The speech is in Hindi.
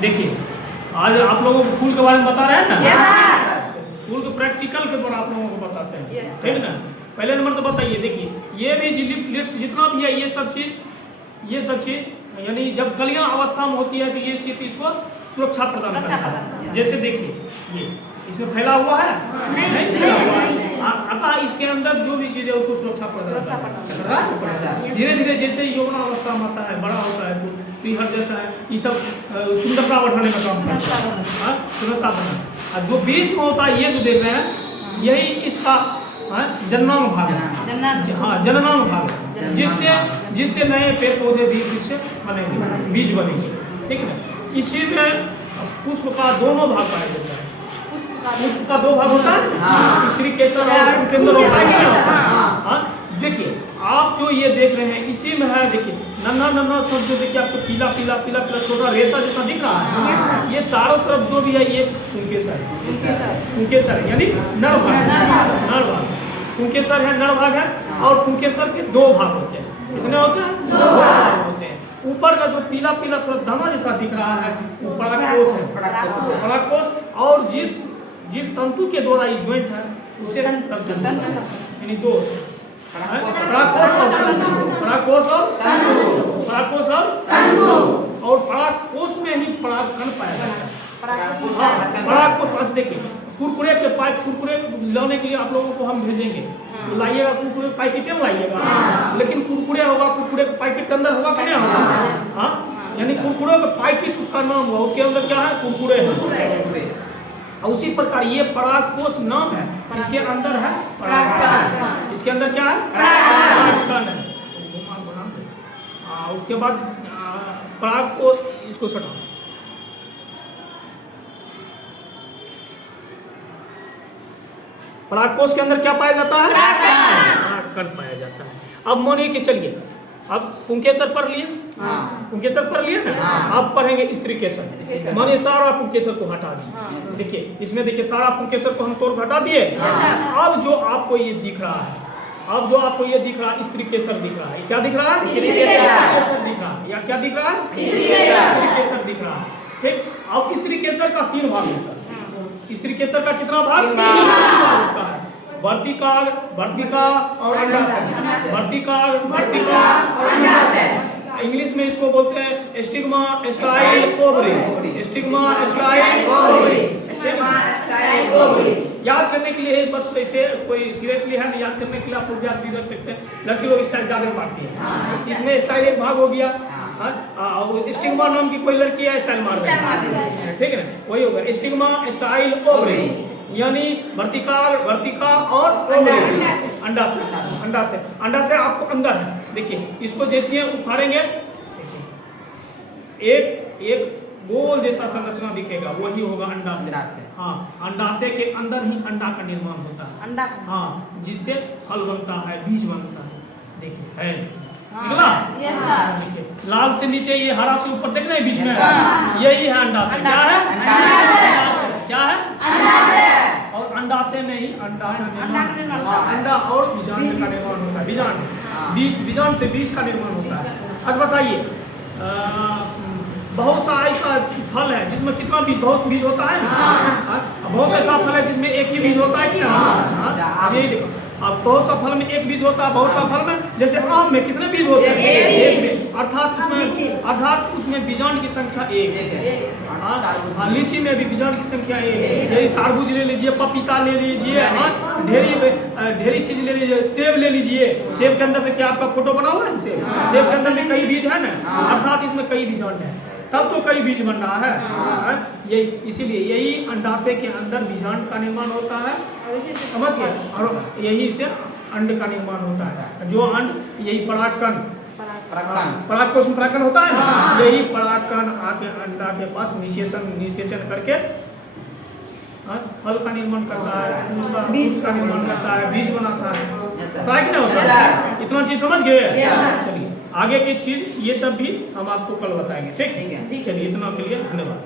देखिए आज आप लोगों को फूल के बारे में बता रहे हैं ना। यस फूल के प्रैक्टिकल के द्वारा आप लोगों को बताते हैं, Yes, ठीक ना। पहले नंबर तो बताइए, देखिए ये भी लिप्स जितना भी है ये सब चीज यानी जब कलियां अवस्था में होती है तो ये सिर्फ इसको सुरक्षा प्रदान करता है। जैसे देखिए ये इसमें फैला हुआ है, नहीं फैला हुआ है, अतः इसके अंदर जो भी चीज है उसको सुरक्षा प्रदान करता है। धीरे धीरे जैसे यौवन अवस्था में आता है, बड़ा होता है तो ये हट जाता है, ये तब सुंदरता बढ़ाने का काम करता है, सुंदरता बढ़ाना। और जो बीच में होता है ये जो देख रहे हैं यही इसका जननांग भाग है, हाँ जननांग भाग है, जिससे नए पेड़ पौधे भी फिर से बनेंगे, बीज बनेंगे, ठीक है ना। इसी में पुष्प का दोनों भाग पाया जाता है। पुष्प का दो भाग होता है, स्त्री केसर और पुंकेसर होता है, क्या होता है। देखिए आप जो ये देख रहे हैं इसी में है, देखिए नन्हा नन्हा सब जो देखिए आपको पीला पीला पीला पीला छोटा रेशा जैसा दिख रहा है, ये चारों तरफ जो भी है ये पुंकेसर है, पुंकेसर है यानी नर भाग, नर भाग पुंकेसर है, नर भाग है। और पुंकेसर के दो भाग होते हैं, कितने होते हैं? दो भाग होते हैं। ऊपर का जो पीला पीला थोड़ा दाना जैसा दिख रहा है वो परागकोश है, परागकोश। और जिस तंतु के द्वारा ये ज्वाइंट है उसे यानी दो परागकोश और परागकोश में ही परागकण पाया जाता है। परागकोश देखिए कुरकुरे के कुरकुरे लाने के लिए आप लोगों को हम भेजेंगे, तो लाइएगा कुरकुरे पैकेट में लाइएगा, लेकिन कुरकुरे होगा, कुरकुरे के पैकेट के अंदर होगा कि नहीं होगा, हाँ यानी कुरकुरे का पैकेट उसका नाम हुआ, उसके अंदर क्या है? कुरकुरे है। और उसी प्रकार ये परागकोश नाम है, इसके अंदर है परागकण, इसके अंदर क्या है? परागकण है। उसके बाद परागकोश इसको सटाओ, परागकोश के अंदर क्या पाया जाता है? परागकण पाया जाता है। अब मानिए कि चलिए अब पुंकेसर पढ़ लिए, पुंकेसर पढ़ लिए ना, आप पढ़ेंगे स्त्री केसर। मानिए सारा पुंकेसर को हटा दिए, देखिए इसमें देखिए सारा पुंकेसर को हम तोड़ हटा दिए। अब जो आपको ये दिख रहा है, अब जो आपको ये दिख रहा है स्त्री केसर दिख रहा है, क्या दिख रहा है? स्त्री केसर दिख रहा है, या क्या दिख रहा है? स्त्री केसर दिख रहा है। ठीक, अब स्त्री केसर का 3 भाग होता है। स्त्री केसर का कितना भाग? 3 भाग होता है। वर्तिकाल, वर्तिका और अंडाशय, वर्तिकाल, वर्तिका और अंडाशय। इंग्लिश में इसको बोलते हैं stigma, style, ovary, stigma, style, ovary, stigma, style, ovary. याद करने के लिए बस ऐसे कोई सीरियसली है याद करने के लिए आप लोग याद भी रख सकते हैं। लड़की लोग स्टाइल ज्यादा मारती है, इसमें स्टाइल एक भाग हो गया। स्टिग्मा नाम की कोई लड़की है स्टाइल मार रही है, ठीक है ना, वही होगा स्टिग्मा, स्टाइल, ओवरी यानी वर्तिकाल, वर्तिका और अंडाशय, अंडाशय, अंडाशय आपको अंदर है। देखिए इसको जैसे उखाड़ेंगे एक गोल जैसा संरचना दिखेगा, वही होगा अंडाशय। हाँ, अंडाशय के अंदर ही अंडा का निर्माण होता है, अंडा, हाँ, जिससे फल बनता है, बीज बनता है। देखिए है निकला, देखिए लाल से नीचे ये हरा से ऊपर देख रहे हैं बीच में, यही है अंडाशय। क्या है? क्या है? अंडाशय। और अंडाशय में ही अंडा का निर्माण, अंडा और बीजांड का निर्माण होता है। बीजांड, बीजांड से बीज का निर्माण होता है। अच्छा बताइए, बहुत सा ऐसा फल है जिसमें कितना बीज, बहुत बीज होता है ना, बहुत ऐसा फल है जिसमें एक ही बीज होता है क्या? यही देखो, अब बहुत सा फल में एक बीज होता है, बहुत सा फल में जैसे आम में कितने बीज होते हैं? एक में, अर्थात उसमें बीजांड की संख्या 1 है। लीची में भी बीजांड की संख्या 1 है। यही तरबूज ले लीजिए, पपीता ले लीजिए, ढेरी चीज ले लीजिए, सेब ले लीजिए, सेब के अंदर में क्या आपका फोटो बना हुआ है? सेब के अंदर में कई बीज है ना, अर्थात इसमें कई बीजांड है, तब तो कई बीज बन रहा है। यही इसीलिए यही अंडाशय के अंदर बीजांड का निर्माण होता है, समझ गए, और यही से अंड का निर्माण होता है। जो अंड यही परागकण, परागकोश में परागकण होता है ना, यही परागकण आके अंडा के पास निषेचन करके फल का निर्माण करता है, बीज का निर्माण करता है, बीज बनाता है। पता है कि नहीं होता है? इतना चीज समझ गए? चलिए आगे की चीज ये सब भी हम आपको कल बताएंगे, ठीक है? चलिए इतना के लिए धन्यवाद।